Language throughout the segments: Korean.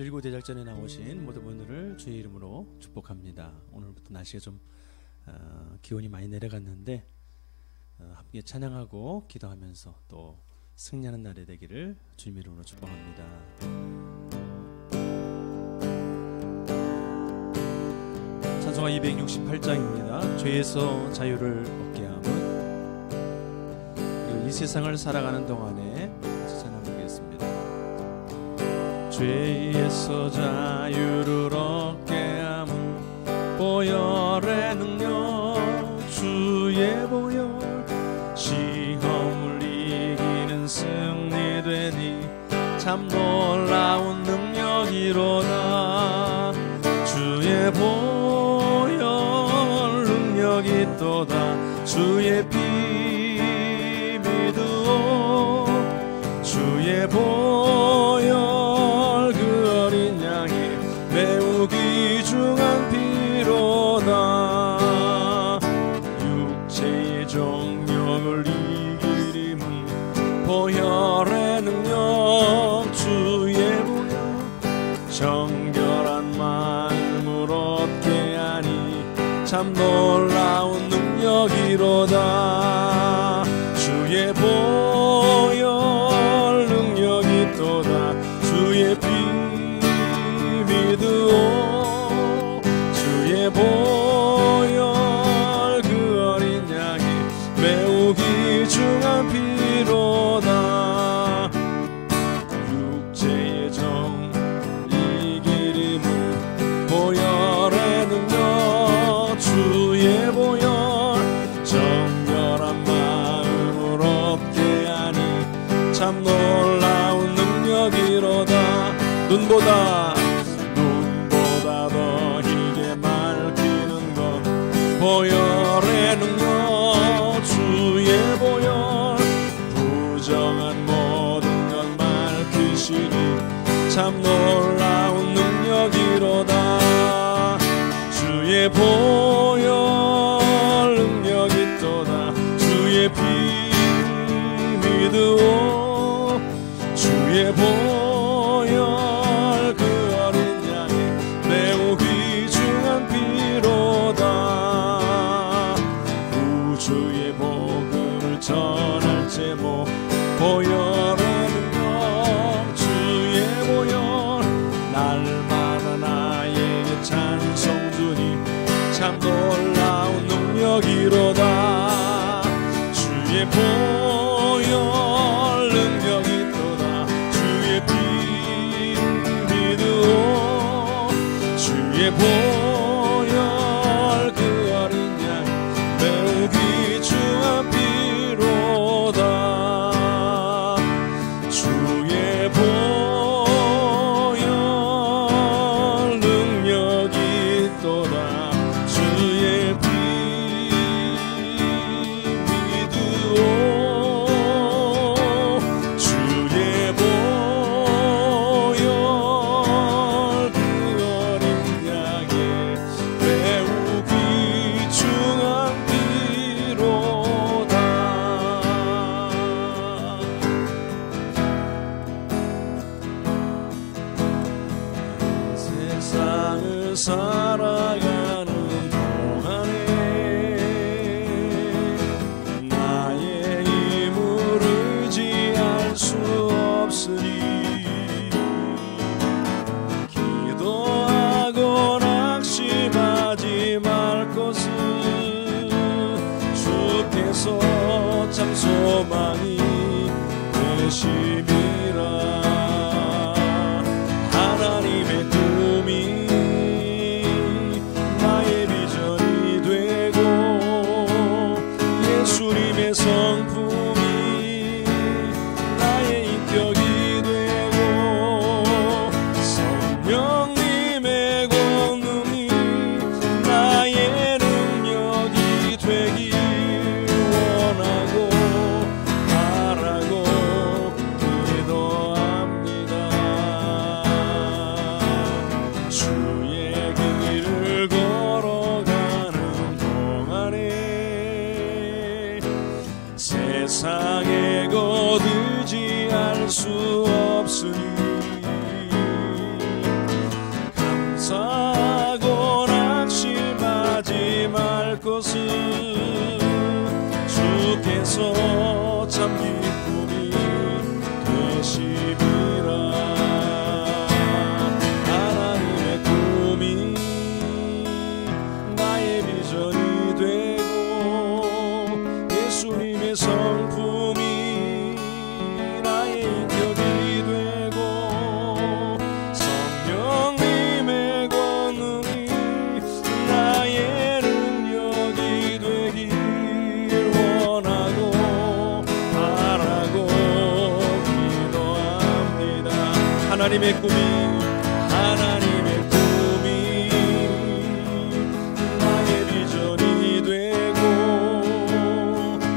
119 대작전에 나오신 모든 분들을 주의 이름으로 축복합니다. 오늘부터 날씨가 좀 기온이 많이 내려갔는데 함께 찬양하고 기도하면서 또 승리하는 날이 되기를 주님 이름으로 축복합니다. 찬송가 268장입니다. 죄에서 자유를 얻게 함은. 그리고 이 세상을 살아가는 동안에 찬양하겠습니다. 죄에서 자유를 얻게 함은 보혈의 능력, 주의 보혈, 시험을 이기는 승리되니 참 놀라운 능력이로다. 주의 보혈 능력이 있도다. 주의 피 믿으오. 주의 보혈 그 어린 양이 매우 귀중한 피로다. 육체의 정욕을 이기림은 보혈의 능력, 주의 보혈 정결한 마음을 얻게 하니 참 놀라운 능력이로다. 주의 보혈 능력이 있도다. 주의 피 믿으오. 주의 보혈 그 어린 양이 매우 귀중한 피로다. 육체의 정 이기림은 보혈의 능력, 주의 보혈 정결한 마음을 얻게 하니 참 놀라운 능력이로다. 눈보다 더 희게 맑히는 것 보혈의 능력, 주의 보혈 부정한 모든 것 맑히시니 참 놀라운 능력이로다. 주의 보혈 능력 있도다. 주의 피 믿으오. 주의 보혈 그 어린 양이 매우 귀중한 피로다. 구주의 복음을 전할 제목 보혈의 능력, 주의 보혈 날마다 나에게 찬송 주니 참 놀라운 능력이로다. 주의 보혈 능력 있도다. 주의 피 믿으오. 주의 보혈 그 어린 양 매우 귀중한 피로다. 주의 보혈 능력 있도다. 주의 피 믿으오. 주의 보혈 그 어린 양의 매우 귀중한 피로다. 세상을 살아가는 동안에 나의 힘을 의지할 수 없으니 기도하고 낙심하지 말 것은 주께서 참 소망이 되심이라. 하나님의 꿈이 나의 비전이 되고 예수님의 성품이 나의 인격이 되고 성령님의 권능이 나의 능력이 되길 원하고 바라고 기도합니다. 주의 길을 걸어가는 동안에 세상에 거두지 알 수 없으니 주께서 참 기쁨이 되심이라. 하나님의 꿈이 나의 비전이 되고 예수님의 성품이 나의 인격이 되고 성령님의 권능이 나의 능력이 되길 원하고 바라고 기도합니다. 하나님의 꿈이 나의 비전이 되고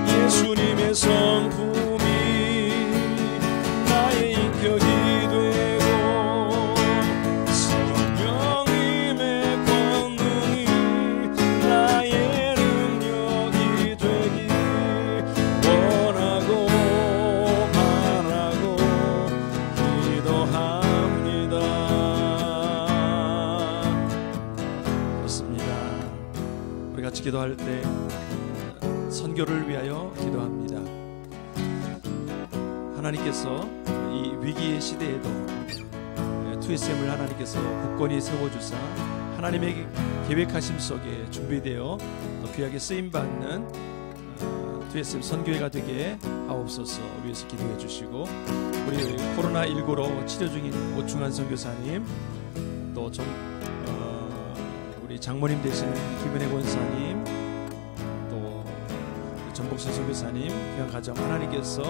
예수님의 성품이 나의 인격이 되고 성령님의 권능이 나의 능력이 되길 원하고 바라고 기도합니다. 그렇습니다. 우리 같이 기도할 때 선교를 위하여 기도합니다. 하나님께서 이 위기의 시대에도 2SM을 하나님께서 굳건히 세워주사 하나님의 계획하심 속에 준비되어 또 귀하게 쓰임받는 2SM 선교회가 되게 하옵소서 위해서 기도해 주시고, 우리 코로나19로 치료 중인 오충환 선교사님, 또 우리 장모님 되시는 김은혜 권사님, 또 전복선 선교사님 귀한 가정 하나님께서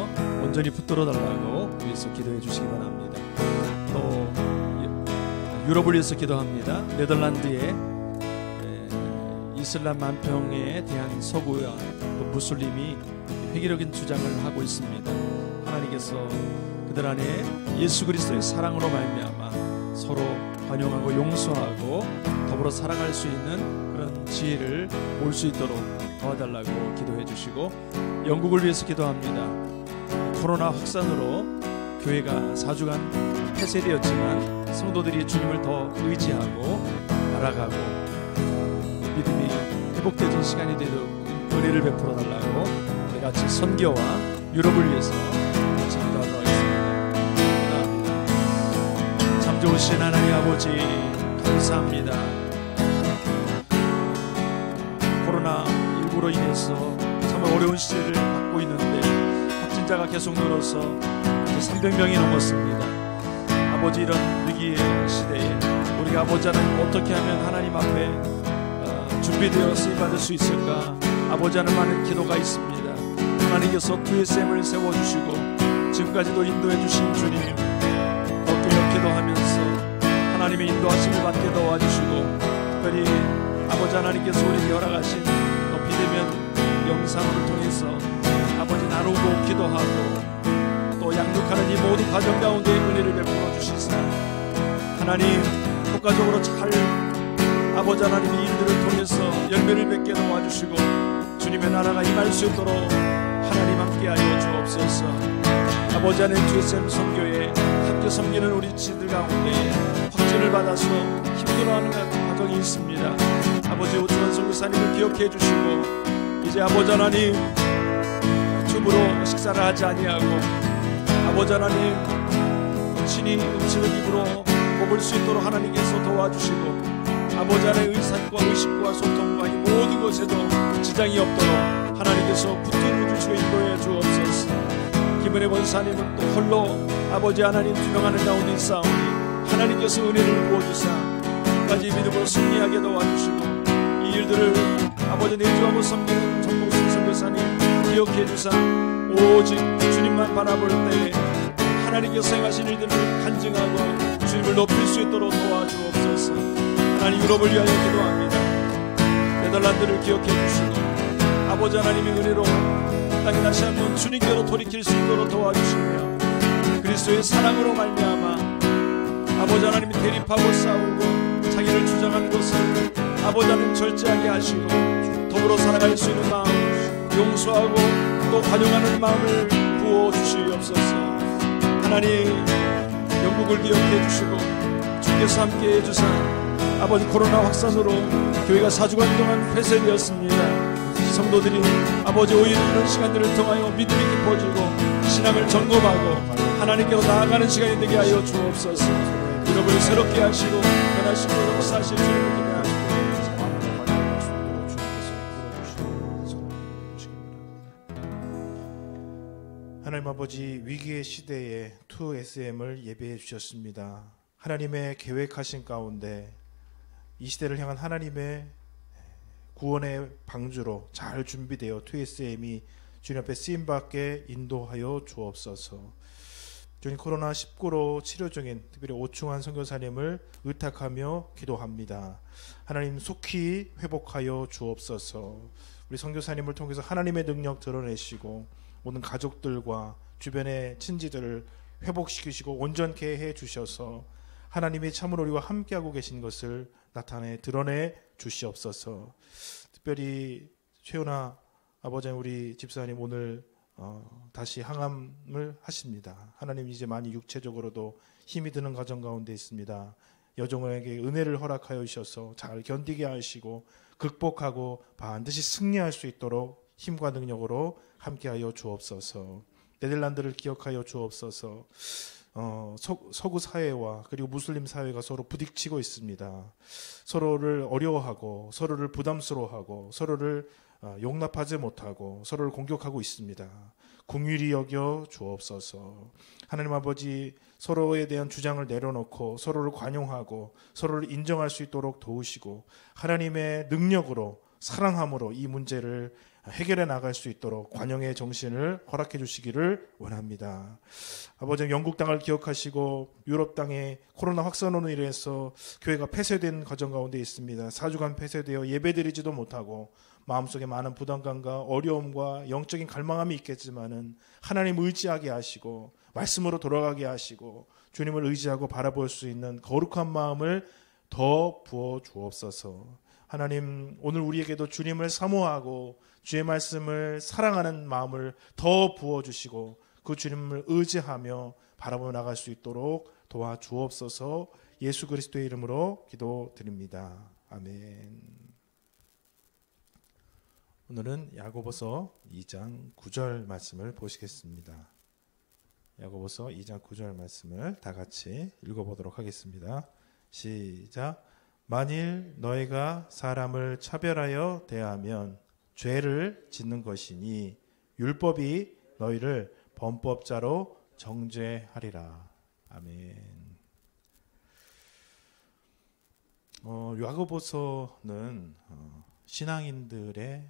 온전히 붙들어 달라고 위해서 기도해 주시기 바랍니다. 또 유럽을 위해서 기도합니다. 네덜란드의 이슬람 만평에 대한 서구와 또 무슬림이 획일적인 주장을 하고 있습니다. 하나님께서 그들 안에 예수 그리스도의 사랑으로 말미암아 서로 관용하고 용서하고 더불어 살아갈 수 있는 그런 지혜를 볼 수 있도록 도와달라고 기도해 주시고, 영국을 위해서 기도합니다. 코로나 확산으로 교회가 4주간 폐쇄되었지만 성도들이 주님을 더 의지하고 알아가고 믿음이 회복되는 시간이 되도록 은혜를 베풀어 달라고 우리 같이 선교와 유럽을 위해서 같이 기도하도록 하겠습니다. 기도합니다. 참 좋으신 하나님 아버지 감사합니다. 코로나19로 인해서 참 어려운 시대를 받고 있는데 확진자가 계속 늘어서 이제 300명이 넘었습니다. 아버지, 이런 위기의 시대에 우리가 아버지 하나님 어떻게 하면 하나님 앞에 준비되어 쓰임받을 수 있을까? 아버지 하나님 많은 기도가 있습니다. 하나님께서 2SM을 세워주시고 지금까지도 인도해 주신 주님, 더 기억기도 하면서 하나님의 인도하심을 받게 도와주시고, 특별히 아버지 하나님께서 우리에게 허락하신 또 비대면 영상을 통해서 아버지 나누고 기도하고 또 양육하는 이 모든 과정 가운데 은혜를 베풀어 주시사 하나님 효과적으로 잘 아버지 하나님 이 일들을 통해서 열매를 맺게 도와주시고 주님의 나라가 임할 수 있도록 하나님 함께하여 주옵소서. 아버지 하나님 2SM 선교에 함께 섬기는 우리 지들 가운데 확진을 받아서 힘들어하는 가정이 있습니다. 아버지 오충환 선교사님을 기억해 주시고, 이제 아버지 하나님 튜브로 식사를 하지 아니하고 아버지 하나님 친히 음식을 입으로 먹을 수 있도록 하나님께서 도와주시고, 아버지 하나님의 의사과 의식과 소통과 이 모든 것에도 지장이 없도록 하나님께서 붙들어 주시고 인도해 주옵소서. 김은혜 권사님은 또 홀로 아버지 하나님 투명하는 가운데 있사오니 하나님께서 은혜를 부어주사 끝까지 믿음으로 승리하게 도와주시고, 이 일들을 아버지 내주하고 섬기는 전복순 선교사님 기억해 주사 오직 주님만 바라볼 때에 하나님께서 행하신 일들을 간증하고 주님을 높일 수 있도록 도와주옵소서. 하나님 유럽을 위하여 기도합니다. 네덜란드를 기억해 주시고 아버지 하나님의 은혜로 땅에 다시 한번 주님께로 돌이킬 수 있도록 도와주시며, 그리스도의 사랑으로 말미암아 아버지 하나님이 대립하고 싸우고 자기를 주장하는 것을 아버지 하나님 절제하게 하시고 더불어 살아갈 수 있는 마음, 용서하고 또 관용하는 마음을 부어주시옵소서. 하나님 영국을 기억해 주시고 주께서 함께해 주사 아버지 코로나 확산으로 교회가 4주간 동안 폐쇄되었습니다. 성도들이 아버지 오히려 이런 시간들을 통하여 믿음이 깊어지고 신앙을 점검하고 하나님께로 나아가는 시간이 되게 하여 주옵소서. 여러분을 새롭게 하시고 변하시고 역사하실 주님을 기대하시고 하나님 아버지, 위기의 시대에 2SM을 예배해 주셨습니다. 하나님의 계획하신 가운데 이 시대를 향한 하나님의 구원의 방주로 잘 준비되어 2SM이 주님 앞에 쓰임받게 인도하여 주옵소서. 주님, 코로나19로 치료 중인 특별히 오충환 선교사님을 의탁하며 기도합니다. 하나님 속히 회복하여 주옵소서. 우리 선교사님을 통해서 하나님의 능력 드러내시고 모든 가족들과 주변의 친지들을 회복시키시고 온전케 해 주셔서 하나님이 참으로 우리와 함께하고 계신 것을 나타내 드러내 주시옵소서. 특별히 최윤아 아버지, 우리 집사님 오늘 다시 항암을 하십니다. 하나님, 이제 많이 육체적으로도 힘이 드는 가정 가운데 있습니다. 여종에게 은혜를 허락하여 주셔서 잘 견디게 하시고 극복하고 반드시 승리할 수 있도록 힘과 능력으로 함께하여 주옵소서. 네덜란드를 기억하여 주옵소서. 서구 사회와 그리고 무슬림 사회가 서로 부딪히고 있습니다. 서로를 어려워하고 서로를 부담스러워하고 서로를 용납하지 못하고 서로를 공격하고 있습니다. 긍휼히 여겨 주옵소서. 하나님 아버지, 서로에 대한 주장을 내려놓고 서로를 관용하고 서로를 인정할 수 있도록 도우시고 하나님의 능력으로 사랑함으로 이 문제를 해결해 나갈 수 있도록 관용의 정신을 허락해 주시기를 원합니다. 아버지, 영국 땅을 기억하시고 유럽 땅에 코로나 확산으로 인해서 교회가 폐쇄된 과정 가운데 있습니다. 4주간 폐쇄되어 예배드리지도 못하고 마음속에 많은 부담감과 어려움과 영적인 갈망함이 있겠지만은 하나님 의지하게 하시고 말씀으로 돌아가게 하시고 주님을 의지하고 바라볼 수 있는 거룩한 마음을 더 부어 주옵소서. 하나님, 오늘 우리에게도 주님을 사모하고 주의 말씀을 사랑하는 마음을 더 부어주시고 그 주님을 의지하며 바라보며 나갈 수 있도록 도와주옵소서. 예수 그리스도의 이름으로 기도드립니다. 아멘. 오늘은 야고보서 2장 9절 말씀을 보시겠습니다. 야고보서 2장 9절 말씀을 다 같이 읽어보도록 하겠습니다. 시작. 만일 너희가 사람을 차별하여 대하면 죄를 짓는 것이니 율법이 너희를 범법자로 정죄하리라. 아멘. 야고보서는 신앙인들의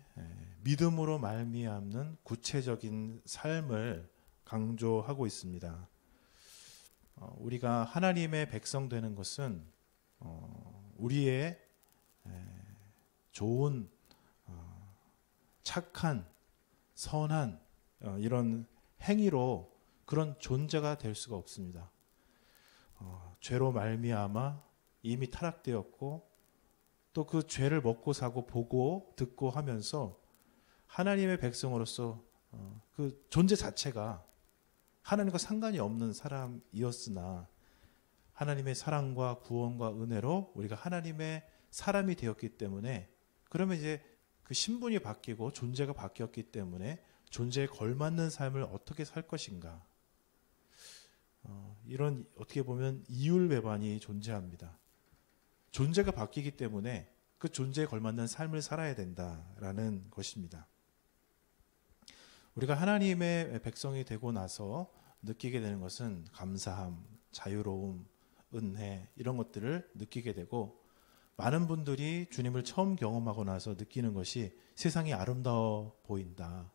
믿음으로 말미암는 구체적인 삶을 강조하고 있습니다. 우리가 하나님의 백성 되는 것은 우리의 좋은 착한 선한 이런 행위로 그런 존재가 될 수가 없습니다. 죄로 말미암아 이미 타락되었고 또 그 죄를 먹고 사고 보고 듣고 하면서 하나님의 백성으로서 그 존재 자체가 하나님과 상관이 없는 사람이었으나 하나님의 사랑과 구원과 은혜로 우리가 하나님의 사람이 되었기 때문에, 그러면 이제 그 신분이 바뀌고 존재가 바뀌었기 때문에 존재에 걸맞는 삶을 어떻게 살 것인가, 이런 어떻게 보면 이율배반이 존재합니다. 존재가 바뀌기 때문에 그 존재에 걸맞는 삶을 살아야 된다라는 것입니다. 우리가 하나님의 백성이 되고 나서 느끼게 되는 것은 감사함, 자유로움, 은혜, 이런 것들을 느끼게 되고, 많은 분들이 주님을 처음 경험하고 나서 느끼는 것이 세상이 아름다워 보인다.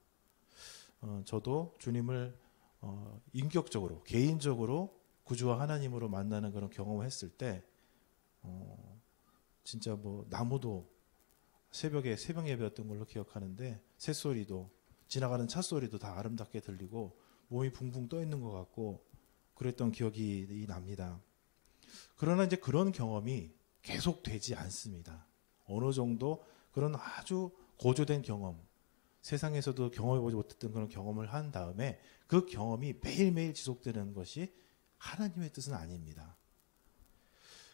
저도 주님을 인격적으로, 개인적으로 구주와 하나님으로 만나는 그런 경험을 했을 때 진짜 뭐 나무도 새벽에 새벽 예배였던 걸로 기억하는데 새소리도, 지나가는 차 소리도 다 아름답게 들리고 몸이 붕붕 떠 있는 것 같고 그랬던 기억이 납니다. 그러나 이제 그런 경험이 계속 되지 않습니다. 어느 정도 그런 아주 고조된 경험, 세상에서도 경험해보지 못했던 그런 경험을 한 다음에 그 경험이 매일매일 지속되는 것이 하나님의 뜻은 아닙니다.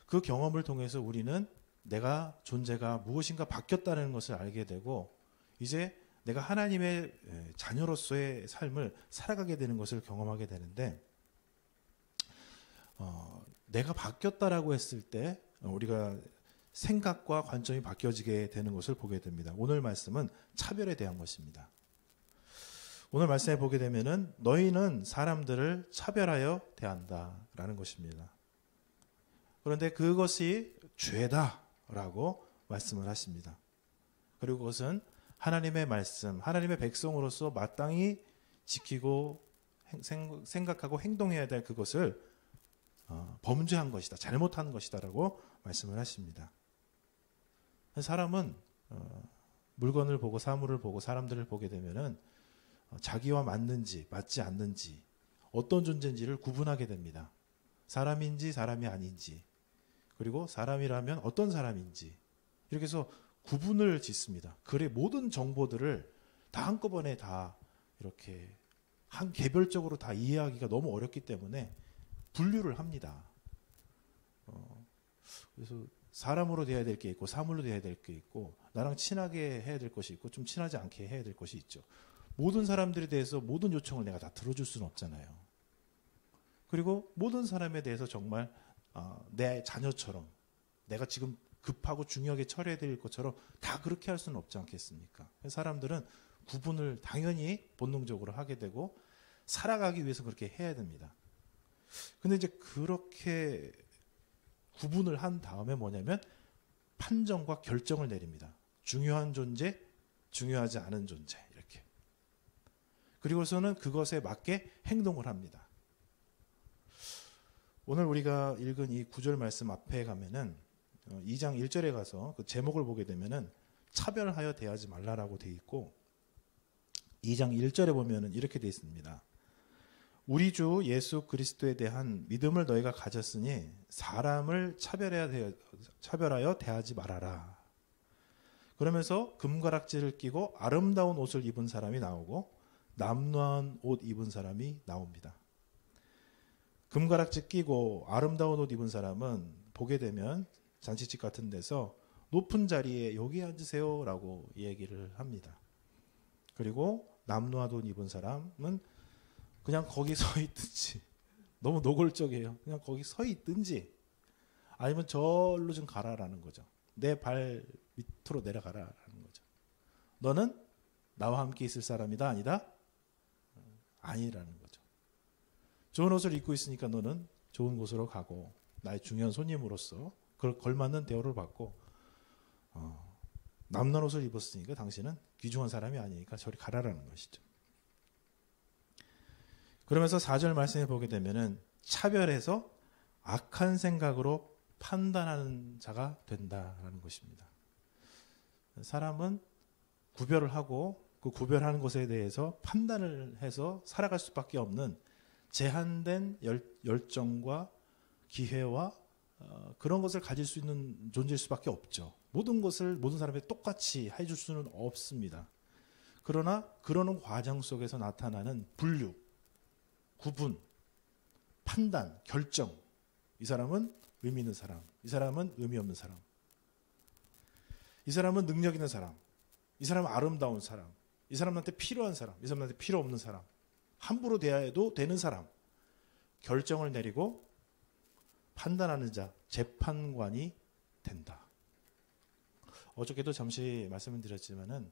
그 경험을 통해서 우리는 내가 존재가 무엇인가 바뀌었다는 것을 알게 되고, 이제 내가 하나님의 자녀로서의 삶을 살아가게 되는 것을 경험하게 되는데, 내가 바뀌었다라고 했을 때 우리가 생각과 관점이 바뀌어지게 되는 것을 보게 됩니다. 오늘 말씀은 차별에 대한 것입니다. 오늘 말씀에 보게 되면은 너희는 사람들을 차별하여 대한다라는 것입니다. 그런데 그것이 죄다라고 말씀을 하십니다. 그리고 그것은 하나님의 말씀, 하나님의 백성으로서 마땅히 지키고 생각하고 행동해야 될 그것을 범죄한 것이다, 잘못한 것이다라고 말씀을 하십니다. 사람은 물건을 보고 사물을 보고 사람들을 보게 되면은 자기와 맞는지 맞지 않는지 어떤 존재인지를 구분하게 됩니다. 사람인지 사람이 아닌지, 그리고 사람이라면 어떤 사람인지, 이렇게 해서 구분을 짓습니다. 글의 모든 정보들을 다 한꺼번에 다 이렇게 개별적으로 다 이해하기가 너무 어렵기 때문에 분류를 합니다. 그래서 사람으로 대해야 될 게 있고 사물로 대해야 될 게 있고, 나랑 친하게 해야 될 것이 있고 좀 친하지 않게 해야 될 것이 있죠. 모든 사람들에 대해서 모든 요청을 내가 다 들어줄 수는 없잖아요. 그리고 모든 사람에 대해서 정말 내 자녀처럼, 내가 지금 급하고 중요하게 처리해야 될 것처럼 다 그렇게 할 수는 없지 않겠습니까? 사람들은 구분을 당연히 본능적으로 하게 되고 살아가기 위해서 그렇게 해야 됩니다. 근데 이제 그렇게 구분을 한 다음에 뭐냐면 판정과 결정을 내립니다. 중요한 존재, 중요하지 않은 존재, 이렇게. 그리고서는 그것에 맞게 행동을 합니다. 오늘 우리가 읽은 이 9절 말씀 앞에 가면은 2장 1절에 가서 그 제목을 보게 되면은 차별하여 대하지 말라라고 되어 있고, 2장 1절에 보면은 이렇게 되어 있습니다. 우리 주 예수 그리스도에 대한 믿음을 너희가 가졌으니 사람을 차별하여 대하지 말아라. 그러면서 금가락지를 끼고 아름다운 옷을 입은 사람이 나오고 남루한 옷 입은 사람이 나옵니다. 금가락지 끼고 아름다운 옷 입은 사람은 보게 되면 잔치집 같은 데서 높은 자리에 여기 앉으세요 라고 얘기를 합니다. 그리고 남루한 옷 입은 사람은 그냥 거기 서 있든지, 너무 노골적이에요. 그냥 거기 서 있든지 아니면 절로 좀 가라라는 거죠. 내 발 밑으로 내려가라라는 거죠. 너는 나와 함께 있을 사람이다, 아니다? 아니라는 거죠. 좋은 옷을 입고 있으니까 너는 좋은 곳으로 가고 나의 중요한 손님으로서 그걸 걸맞는 대우를 받고, 남는 옷을 입었으니까 당신은 귀중한 사람이 아니니까 저리 가라라는 것이죠. 그러면서 4절 말씀에 보게 되면은 차별해서 악한 생각으로 판단하는 자가 된다라는 것입니다. 사람은 구별을 하고 그 구별하는 것에 대해서 판단을 해서 살아갈 수밖에 없는 제한된 열정과 기회와 그런 것을 가질 수 있는 존재일 수밖에 없죠. 모든 것을 모든 사람에게 똑같이 해줄 수는 없습니다. 그러나 그러는 과정 속에서 나타나는 분류, 구분, 판단, 결정. 이 사람은 의미 있는 사람, 이 사람은 의미 없는 사람, 이 사람은 능력 있는 사람, 이 사람은 아름다운 사람, 이 사람한테 필요한 사람, 이 사람한테 필요 없는 사람, 함부로 대해도 되는 사람, 결정을 내리고 판단하는 자, 재판관이 된다. 어저께도 잠시 말씀을 드렸지만은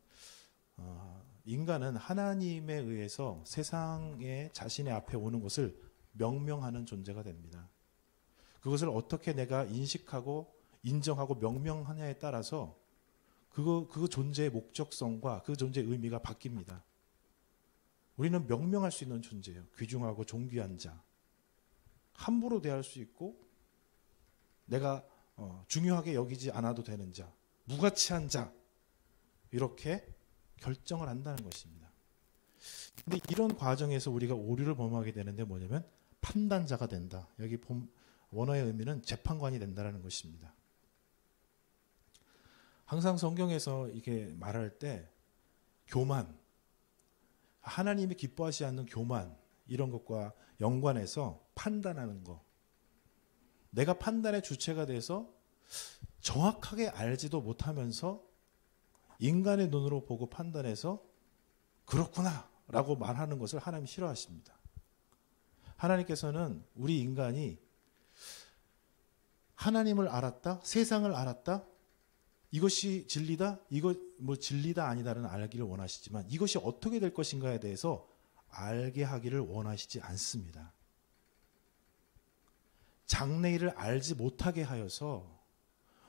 인간은 하나님에 의해서 세상에 자신의 앞에 오는 것을 명명하는 존재가 됩니다. 그것을 어떻게 내가 인식하고 인정하고 명명하냐에 따라서 그 존재의 목적성과 그 존재의 의미가 바뀝니다. 우리는 명명할 수 있는 존재예요. 귀중하고 존귀한 자, 함부로 대할 수 있고 내가 중요하게 여기지 않아도 되는 자, 무가치한 자, 이렇게 결정을 한다는 것입니다. 근데 이런 과정에서 우리가 오류를 범하게 되는데 뭐냐면 판단자가 된다. 여기 원어의 의미는 재판관이 된다는 것입니다. 항상 성경에서 이게 말할 때 교만, 하나님이 기뻐하지 않는 교만, 이런 것과 연관해서 판단하는 것, 내가 판단의 주체가 돼서 정확하게 알지도 못하면서 인간의 눈으로 보고 판단해서 그렇구나 라고 말하는 것을 하나님 싫어하십니다. 하나님께서는 우리 인간이 하나님을 알았다, 세상을 알았다, 이것이 진리다, 이거 뭐 진리다 아니다는 알기를 원하시지만 이것이 어떻게 될 것인가에 대해서 알게 하기를 원하시지 않습니다. 장래일을 알지 못하게 하여서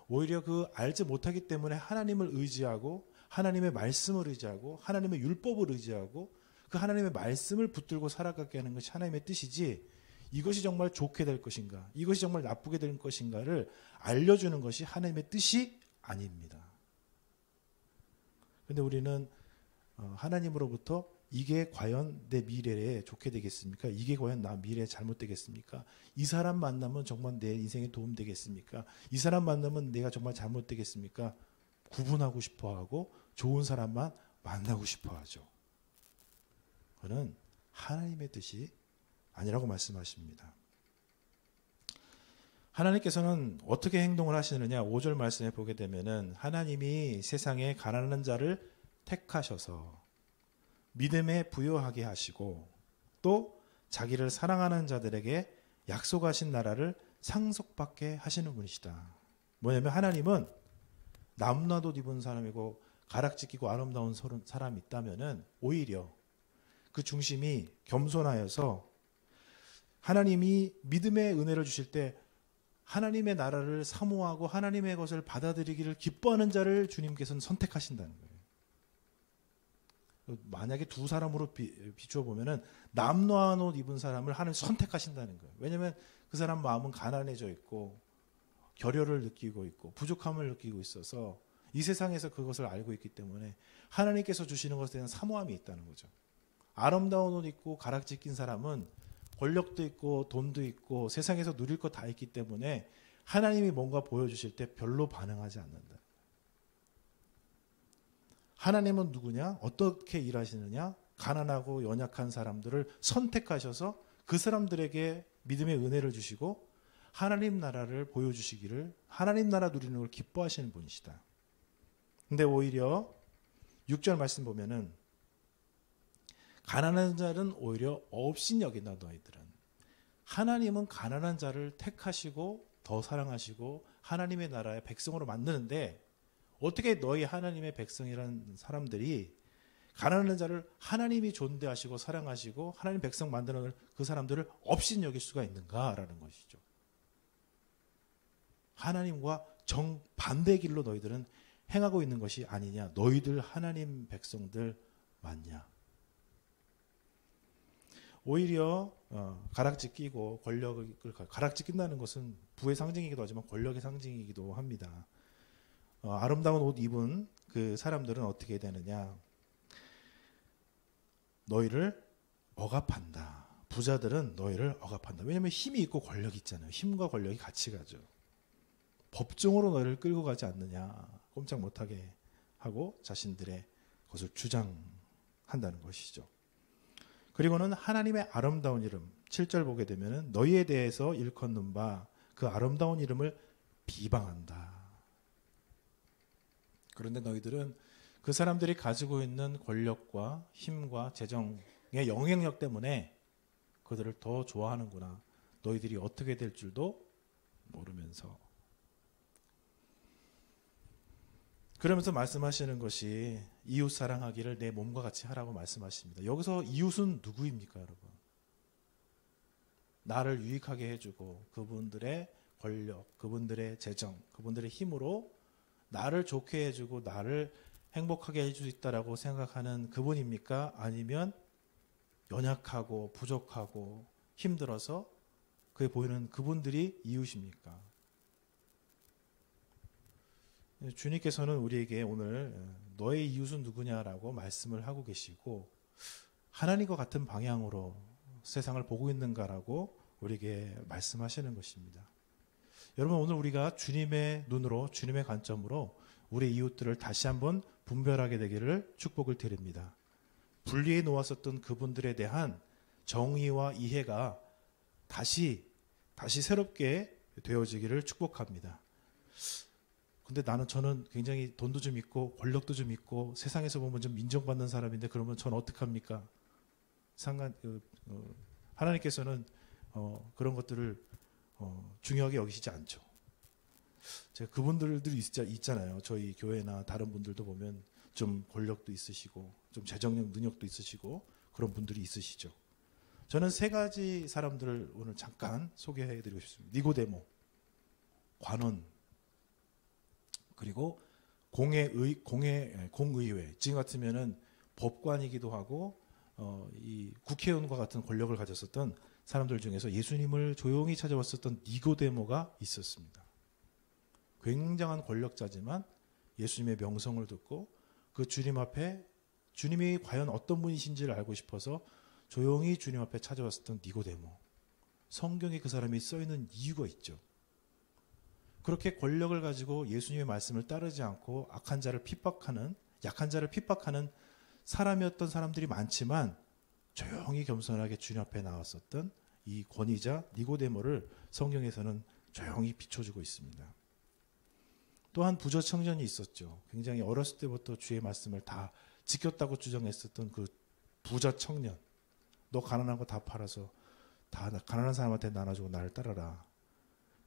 오히려 그 알지 못하기 때문에 하나님을 의지하고 하나님의 말씀을 의지하고 하나님의 율법을 의지하고 그 하나님의 말씀을 붙들고 살아가게 하는 것이 하나님의 뜻이지, 이것이 정말 좋게 될 것인가, 이것이 정말 나쁘게 될 것인가를 알려주는 것이 하나님의 뜻이 아닙니다. 그런데 우리는 하나님으로부터 이게 과연 내 미래에 좋게 되겠습니까? 이게 과연 나 미래에 잘못되겠습니까? 이 사람 만나면 정말 내 인생에 도움되겠습니까? 이 사람 만나면 내가 정말 잘못되겠습니까? 구분하고 싶어하고 좋은 사람만 만나고 싶어하죠. 그는 하나님의 뜻이 아니라고 말씀하십니다. 하나님께서는 어떻게 행동을 하시느냐? 5절 말씀에 보게 되면은 하나님이 세상에 가난한 자를 택하셔서 믿음에 부여하게 하시고 또 자기를 사랑하는 자들에게 약속하신 나라를 상속받게 하시는 분이시다. 뭐냐면 하나님은 남나옷 입은 사람이고 가락지 끼고 아름다운 사람이 있다면은 오히려 그 중심이 겸손하여서 하나님이 믿음의 은혜를 주실 때 하나님의 나라를 사모하고 하나님의 것을 받아들이기를 기뻐하는 자를 주님께서는 선택하신다는 거예요. 만약에 두 사람으로 비추어 보면은 남노한 옷 입은 사람을 하나님 선택하신다는 거예요. 왜냐하면 그 사람 마음은 가난해져 있고 결여를 느끼고 있고 부족함을 느끼고 있어서 이 세상에서 그것을 알고 있기 때문에 하나님께서 주시는 것에 대한 사모함이 있다는 거죠. 아름다운 옷 입고 가락지 낀 사람은 권력도 있고 돈도 있고 세상에서 누릴 거 다 있기 때문에 하나님이 뭔가 보여주실 때 별로 반응하지 않는다. 하나님은 누구냐? 어떻게 일하시느냐? 가난하고 연약한 사람들을 선택하셔서 그 사람들에게 믿음의 은혜를 주시고 하나님 나라를 보여주시기를, 하나님 나라 누리는 걸 기뻐하시는 분이시다. 근데 오히려 6절 말씀 보면은 가난한 자는 오히려 없인 여긴다. 너희들은 하나님은 가난한 자를 택하시고 더 사랑하시고 하나님의 나라의 백성으로 만드는데 어떻게 너희 하나님의 백성이라는 사람들이 가난한 자를 하나님이 존대하시고 사랑하시고 하나님 백성 만드는 그 사람들을 없인 여길 수가 있는가라는 것이죠. 하나님과 정반대의 길로 너희들은 행하고 있는 것이 아니냐. 너희들 하나님 백성들 맞냐. 오히려 가락지 끼고 권력을 가락지 낀다는 것은 부의 상징이기도 하지만 권력의 상징이기도 합니다. 아름다운 옷 입은 그 사람들은 어떻게 되느냐. 너희를 억압한다. 부자들은 너희를 억압한다. 왜냐하면 힘이 있고 권력이 있잖아요. 힘과 권력이 같이 가죠. 법정으로 너희를 끌고 가지 않느냐. 꼼짝 못하게 하고 자신들의 것을 주장한다는 것이죠. 그리고는 하나님의 아름다운 이름 7절 보게 되면 너희에 대해서 일컫는 바 그 아름다운 이름을 비방한다. 그런데 너희들은 그 사람들이 가지고 있는 권력과 힘과 재정의 영향력 때문에 그들을 더 좋아하는구나. 너희들이 어떻게 될 줄도 모르면서. 그러면서 말씀하시는 것이 이웃 사랑하기를 내 몸과 같이 하라고 말씀하십니다. 여기서 이웃은 누구입니까, 여러분? 나를 유익하게 해주고 그분들의 권력, 그분들의 재정, 그분들의 힘으로 나를 좋게 해주고 나를 행복하게 해줄 수 있다라고 생각하는 그분입니까? 아니면 연약하고 부족하고 힘들어서 그게 보이는 그분들이 이웃입니까? 주님께서는 우리에게 오늘 너의 이웃은 누구냐라고 말씀을 하고 계시고 하나님과 같은 방향으로 세상을 보고 있는가라고 우리에게 말씀하시는 것입니다. 여러분, 오늘 우리가 주님의 눈으로 주님의 관점으로 우리 이웃들을 다시 한번 분별하게 되기를 축복을 드립니다. 분리해 놓았었던 그분들에 대한 정의와 이해가 다시 새롭게 되어지기를 축복합니다. 근데 저는 굉장히 돈도 좀 있고 권력도 좀 있고 세상에서 보면 좀 인정받는 사람인데 그러면 전 어떡합니까? 하나님께서는 그런 것들을 중요하게 여기시지 않죠. 제가 그분들도 있잖아요. 저희 교회나 다른 분들도 보면 좀 권력도 있으시고 좀 재정력 능력도 있으시고 그런 분들이 있으시죠. 저는 세 가지 사람들을 오늘 잠깐 소개해드리고 싶습니다. 니고데모, 관원, 그리고 공의회, 지금 같으면은 법관이기도 하고 이 국회의원과 같은 권력을 가졌었던 사람들 중에서 예수님을 조용히 찾아왔었던 니고데모가 있었습니다. 굉장한 권력자지만 예수님의 명성을 듣고 그 주님 앞에 주님이 과연 어떤 분이신지를 알고 싶어서 조용히 주님 앞에 찾아왔었던 니고데모. 성경에 그 사람이 써있는 이유가 있죠. 그렇게 권력을 가지고 예수님의 말씀을 따르지 않고 약한 자를 핍박하는 사람이었던 사람들이 많지만 조용히 겸손하게 주님 앞에 나왔었던 이 권위자 니고데모를 성경에서는 조용히 비춰주고 있습니다. 또한 부자 청년이 있었죠. 굉장히 어렸을 때부터 주의 말씀을 다 지켰다고 주장했었던 그 부자 청년. 너 가난한 거 다 팔아서 다 가난한 사람한테 나눠주고 나를 따라라.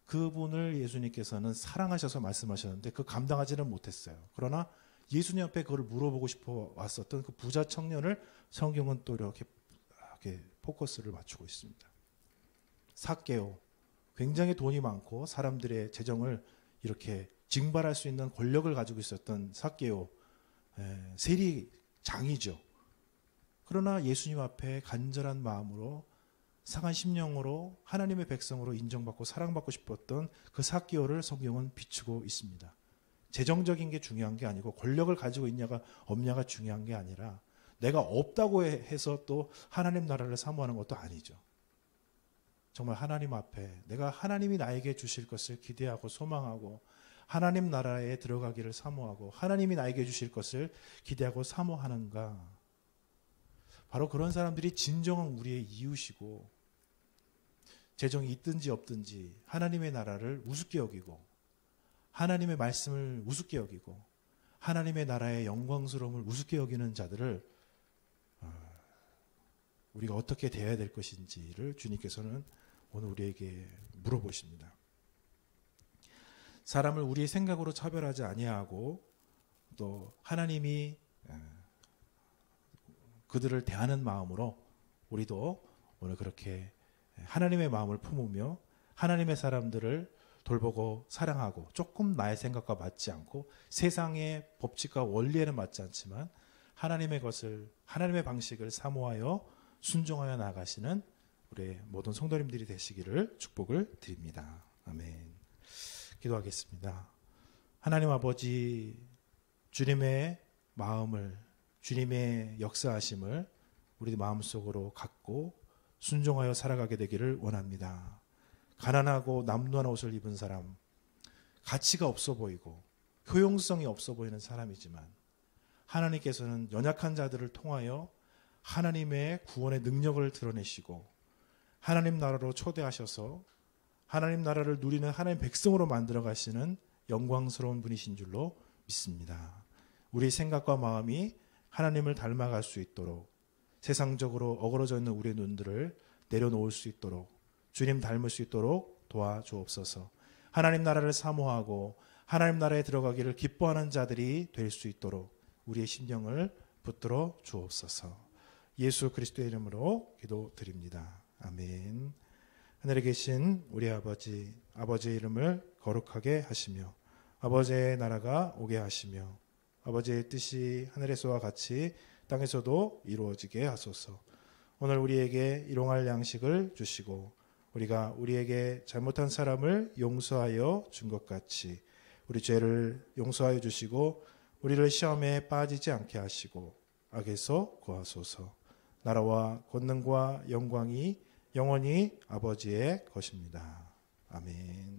그분을 예수님께서는 사랑하셔서 말씀하셨는데 그 감당하지는 못했어요. 그러나 예수님 앞에 그걸 물어보고 싶어 왔었던 그 부자 청년을 성경은 또 이렇게 포커스를 맞추고 있습니다. 삭개오, 굉장히 돈이 많고 사람들의 재정을 이렇게 징발할 수 있는 권력을 가지고 있었던 삭개오, 세리장이죠. 그러나 예수님 앞에 간절한 마음으로 상한 심령으로 하나님의 백성으로 인정받고 사랑받고 싶었던 그 삭개오를 성경은 비추고 있습니다. 재정적인 게 중요한 게 아니고 권력을 가지고 있냐가 없냐가 중요한 게 아니라 내가 없다고 해서 또 하나님 나라를 사모하는 것도 아니죠. 정말 하나님 앞에 내가 하나님이 나에게 주실 것을 기대하고 소망하고 하나님 나라에 들어가기를 사모하고 하나님이 나에게 주실 것을 기대하고 사모하는가. 바로 그런 사람들이 진정한 우리의 이웃이고 재정이 있든지 없든지 하나님의 나라를 우습게 여기고 하나님의 말씀을 우습게 여기고 하나님의 나라의 영광스러움을 우습게 여기는 자들을 우리가 어떻게 대해야 될 것인지를 주님께서는 오늘 우리에게 물어보십니다. 사람을 우리의 생각으로 차별하지 아니하고 또 하나님이 그들을 대하는 마음으로 우리도 오늘 그렇게 하나님의 마음을 품으며 하나님의 사람들을 돌보고 사랑하고 조금 나의 생각과 맞지 않고 세상의 법칙과 원리에는 맞지 않지만 하나님의 것을 하나님의 방식을 사모하여 순종하여 나가시는 우리의 모든 성도님들이 되시기를 축복을 드립니다. 아멘. 기도하겠습니다. 하나님 아버지, 주님의 마음을, 주님의 역사하심을 우리 마음속으로 갖고 순종하여 살아가게 되기를 원합니다. 가난하고 남루한 옷을 입은 사람, 가치가 없어 보이고 효용성이 없어 보이는 사람이지만 하나님께서는 연약한 자들을 통하여 하나님의 구원의 능력을 드러내시고 하나님 나라로 초대하셔서 하나님 나라를 누리는 하나님 백성으로 만들어 가시는 영광스러운 분이신 줄로 믿습니다. 우리 생각과 마음이 하나님을 닮아갈 수 있도록 세상적으로 어그러져 있는 우리의 눈들을 내려놓을 수 있도록 주님 닮을 수 있도록 도와주옵소서. 하나님 나라를 사모하고 하나님 나라에 들어가기를 기뻐하는 자들이 될 수 있도록 우리의 심령을 붙들어 주옵소서. 예수 그리스도의 이름으로 기도드립니다. 아멘. 하늘에 계신 우리 아버지, 아버지의 이름을 거룩하게 하시며 아버지의 나라가 오게 하시며 아버지의 뜻이 하늘에서와 같이 땅에서도 이루어지게 하소서. 오늘 우리에게 일용할 양식을 주시고 우리가 우리에게 잘못한 사람을 용서하여 준 것 같이 우리 죄를 용서하여 주시고 우리를 시험에 빠지지 않게 하시고 악에서 구하소서. 나라와 권능과 영광이 영원히 아버지의 것입니다. 아멘.